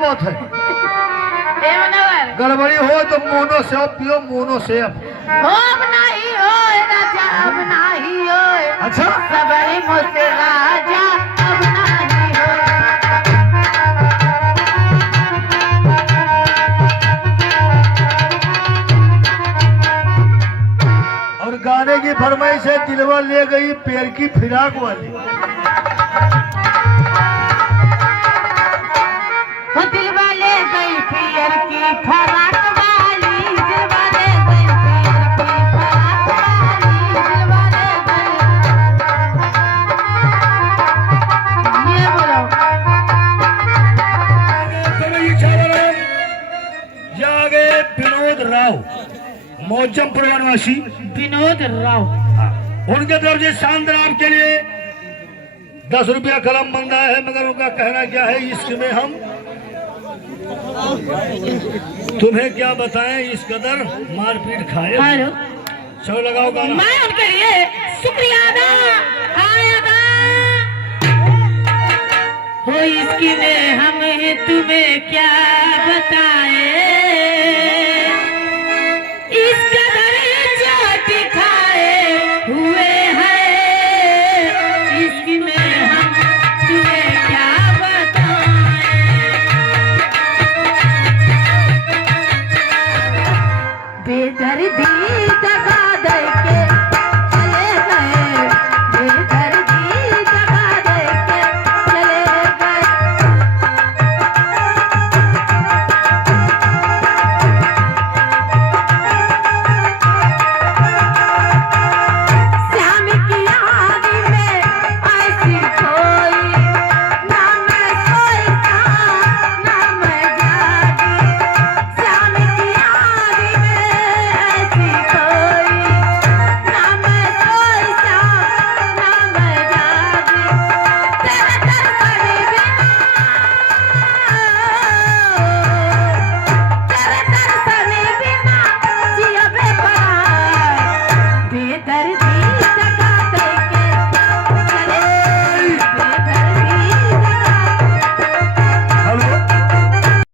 बात है? गड़बड़ी हो तो मोनो सेप पियो, मोनो सेप। अब नहीं हो राजा, अब नहीं हो। अच्छा सबरी मुझसे राजा, अब नहीं हो। और गाने की फरमाइश है दिलवा ले गई पैर की फिराक वाली। दिलवा ले गई पैर की फराक वाली, दिलवा ले गई पैर की फराक वाली, दिलवा ले गई। ये बोलो जागे विनोद राव, मौजमपुर निवासी विनोद राव, उनके तरफ से शानदार आपके लिए 10 रुपया कलम बंदा है, मगर उनका कहना क्या है, इश्क में हम तुम्हें क्या बताएं, इस कदर मारपीट खाए। हेलो, चलो लगाओ गाना। मैं उनके लिए शुक्रिया अदा हो, इसकी में हमें तुम्हें क्या बताए, इस कदर चोट खाए हुए हैं, इसकी में हम तुम्हें क्या बताएं। बेदर्दी दगा दे